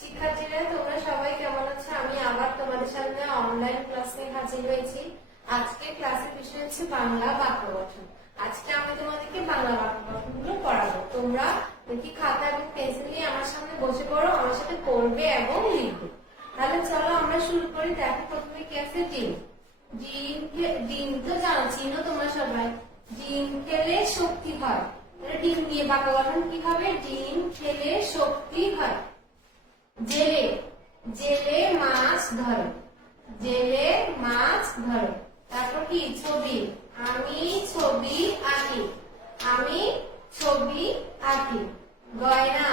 শিক্ষার্থীরা তোমরা সবাই কেমন আছো? আমি আবার তোমাদের সামনে অনলাইন ক্লাস নিয়ে হাজির হয়েছি। আজকে ক্লাসের বিষয় হচ্ছে বাংলা বাক্য গঠন। আজকে আমি তোমাদেরকে বাংলা বাক্য গঠনগুলো পড়াবো। তোমরা দেখি খাতা এবং পেন্সিল নিয়ে আমার সামনে বসে পড়ো, আমার সাথে পড়বে এবং লিখবে। তাহলে চলো আমরা শুরু করি। দেখো প্রথমে কি আছে? ডিম। ডিম তো জানো, চিনো তোমরা সবাই। ডিম খেলে শক্তি হয়। তাহলে ডিম দিয়ে বাক্য গঠন কি হবে? ডিম খেলে শক্তি হয়। জেলে। জেলে মাছ ধরে। জেলে মাছ ধরে। তারপর কি? ছবি। আমি ছবি আঁকি। আমি ছবি আঁকি। গয়না।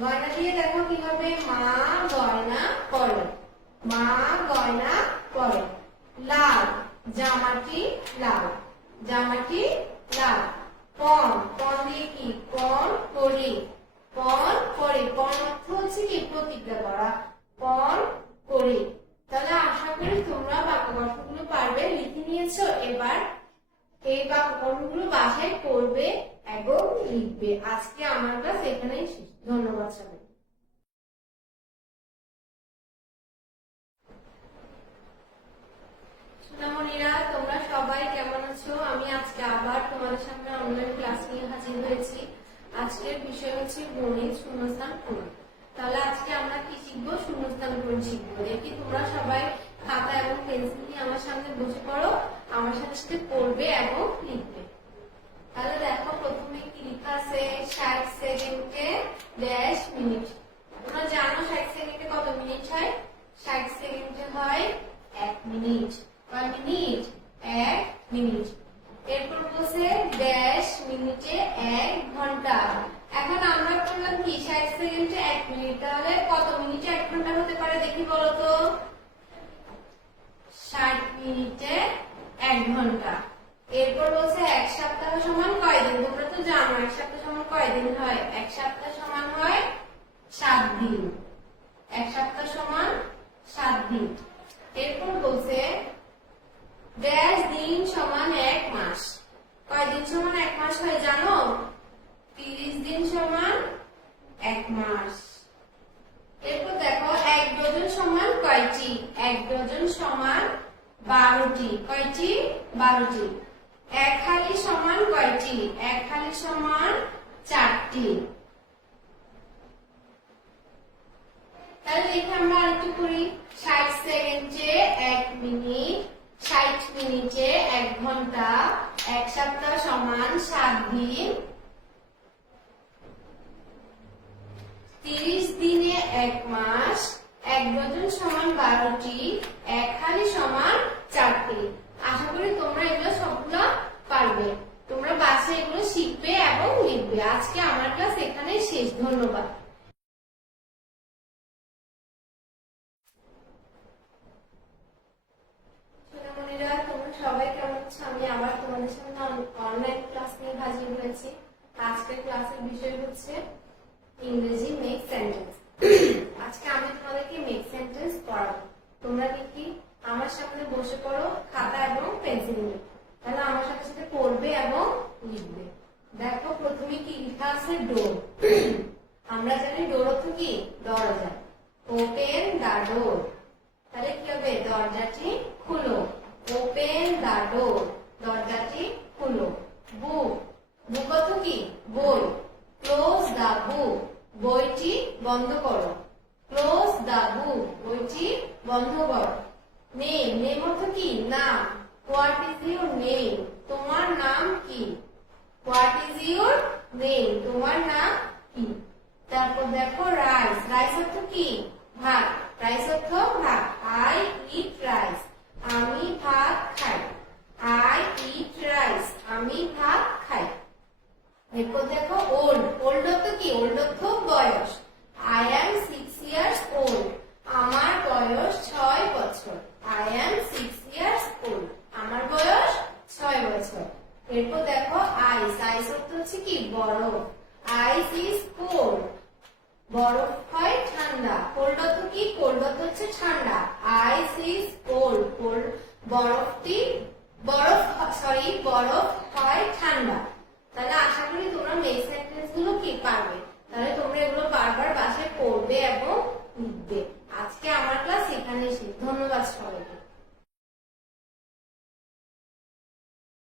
গয়না দিয়ে দেখো কি হবে? মা গয়না পরে। মা গয়না পরে। লাল। জামাটি লাল। জামাটি লাল। পণ। পণ দিয়ে কি? পণ করি। পণ করি। পণ অর্থ হচ্ছে কি? প্রতিজ্ঞা করা। পণ করি। তাহলে আশা করি তোমরা বাক্য গঠনগুলো পারবে, লিখে নিয়েছো। এবার এই বাক্য গঠনগুলো বাসায় করবে এবং লিখবে। আজকে আমার ক্লাস এখানেই শেষ। ধন্যবাদ সবাই। সোনামণিরা, তোমরা সবাই কেমন আছো? আমি আজকে আবার তোমাদের সামনে অনলাইন ক্লাস নিয়ে হাজির হয়েছি। আজকের বিষয় হচ্ছে গণিত শূন্যস্থান পূরণ। তাহলে আজকে আমরা কি শিখবো? শূন্যস্থান পূরণ শিখবো। দেখি তোমরা সবাই খাতা এবং পেন্সিল নিয়ে আমার সামনে বসে পড়ো, আমার সাথে সাথে পড়বে এবং লিখবে। তাহলে দেখো প্রথমে কি লেখা আছে? 60 সেকেন্ডে ড্যাশ মিনিট। তোমরা জানো 60 সেকেন্ডে কত মিনিট হয়? 60 সেকেন্ডে হয় 1 মিনিট। কয় মিনিট? 1 মিনিট। এরপর বলছে ড্যাশ মিনিটে 1 ঘন্টা। এখন আমরা করলাম কি? 60 সেকেন্ডে 1 মিনিট। তাহলে কত মিনিটে 1 ঘন্টা হতে পারে? দেখি বলো তো। 60 মিনিটে 1 ঘন্টা। এরপর বলছে 1 সপ্তাহ সমান কয় দিন? তোমরা তো জানো 1 সপ্তাহ সমান কয় দিন হয়? 1 সপ্তাহ সমান হয় 7 দিন। 1 সপ্তাহ সমান 7 দিন। এরপর বলছে ড্যাশ দিন সমান 1 মাস। কয় দিন সমান 1 মাস হয় জানো? 30 দিন সমান 1 মাস। এরপর দেখো 1 ডজন সমান কয়টি? 1 ডজন সমান 12টি। কয়টি? 12টি। 1 হালি সমান কয়টি? 1 হালি সমান 4টি। তাহলে দেখে আমরা আরেকটু করি। 60 সেকেন্ডে 1 মিনিট, 60 মিনিটে 1 ঘন্টা, 1 সপ্তাহ সমান 7 দিন, 30 দিনে 1 মাস, 1 ডজন সমান 12টি, 1 হালি সমান 4টি। আশা করি তোমরা এগুলো সবগুলো পারবে। তোমরা বাসায় এগুলো শিখবে এবং লিখবে। আজকে আমার ক্লাস এখানে শেষ। ধন্যবাদ। সোনামণিরা, তোমরা সবাই কেমন আছো? আমি আবার তোমাদের সামনে অনলাইন ক্লাস নিয়ে হাজির হয়েছি। আজকের ক্লাসের বিষয় হচ্ছে ইংরেজি মেক সেন্টেন্স। আজকে আমি তোমাদেরকে মেক সেন্টেন্স পড়াবো। তোমরা দেখি আমার সামনে বসে পড়ো, খাতা এবং পেন্সিল নিয়ে। তাহলে আমার সাথে সাথে পড়বে এবং লিখবে। দেখো প্রথমে কি লেখা আছে? ডোর। আমরা জানি ডোর অর্থ কি? দরজা। ওপেন দা ডোর। তাহলে কি হবে? দরজাটি খুলো। ওপেন দা ডোর। দরজাটি খুলো। বুক। বুক অর্থ কি? বই। ক্লোজ দা বুক। বইটি বন্ধ করো। ক্লোজ দা বুক। বইটি বন্ধ করো। নেম। নেম অর্থ কি? নাম। What is your name? তোমার নাম কি? What is your name? তোমার নাম কি? তারপর দেখো রাইস। রাইস অর্থ কি? ভাত। রাইস অর্থ ভাত। I eat rice. আমি ভাত খাই। I eat rice. আমি ভাত খাই। এরপর দেখো ওল্ড। ওল্ড অর্থ কি? ওল্ড অর্থ বয়স। I am 6 years old. আমার বয়স 6 বছর। I am 6 years old. আমার বয়স 6 বছর। এরপর দেখো আইস। আইস অর্থ হচ্ছে কি? বরফ। আইস ইজ কোল্ড। বরফ হয় ঠান্ডা। কোল্ড অর্থ কি? কোল্ড অর্থ হচ্ছে ঠান্ডা। আইস ইজ কোল্ড। কোল্ড বরফটি বরফ হয় ঠান্ডা। তাহলে আশা করি তোমরা মেক সেন্টেন্স গুলো কি পারবে। তাহলে তোমরা এগুলো বারবার বাসায় পড়বে এবং সবাইকে।